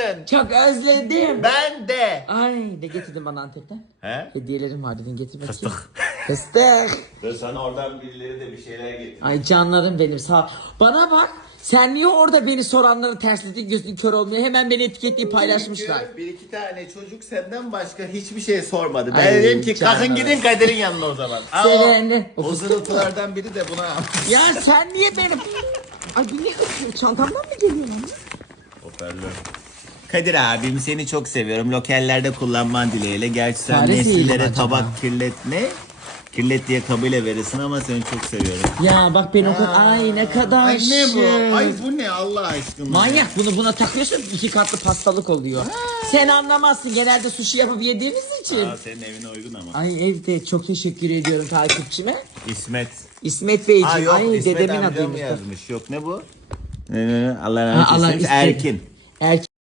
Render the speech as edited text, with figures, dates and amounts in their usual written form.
özledin? Çok özledim. Ben de. Ay ne getirdin bana Antep'ten? He? Hediyelerim var dedin, getir bakayım. Fıstık. Fıstık. Ve sana oradan birileri de bir şeyler getirdi. Ay canlarım benim, sağ ol. Bana bak, sen niye orada beni soranları tersledin, gözün kör olmuyor, hemen beni etiketleyip paylaşmışlar. Çünkü bir iki tane çocuk senden başka hiçbir şey sormadı. Ben Ay, dedim ki kalkın canım. gidin Kadir'in yanına o zaman. Seveni. O zırıltılardan biri de buna Ya sen niye benim... Ay bu ne ısıyor, çantamdan mı geliyor lan? hoparlör. Kadir abim seni çok seviyorum. Lokallerde kullanman dileğiyle. Gerçi sen Fare değilim nesillere acaba. tabak kirletme. Kirlet diye kabile verirsin ama seni çok seviyorum. Ya bak benim o kadar... Ay ne kadar Ay ne bu? şık. Ay bu ne Allah aşkına? Manyak, bunu buna takıyorsun, 2 katlı pastalık oluyor. Sen anlamazsın, genelde sushi yapıp yediğimiz için. Aa, senin evine uygun ama. Ay evde, çok teşekkür ediyorum takipçime. İsmet. İsmet Beyciğim, Aa yok ay İsmet dedemin amcam adıymış. yazmış. Yok ne bu? Allah Ha, rahmet Allah eylesin. istedi. Erkin. Erkin.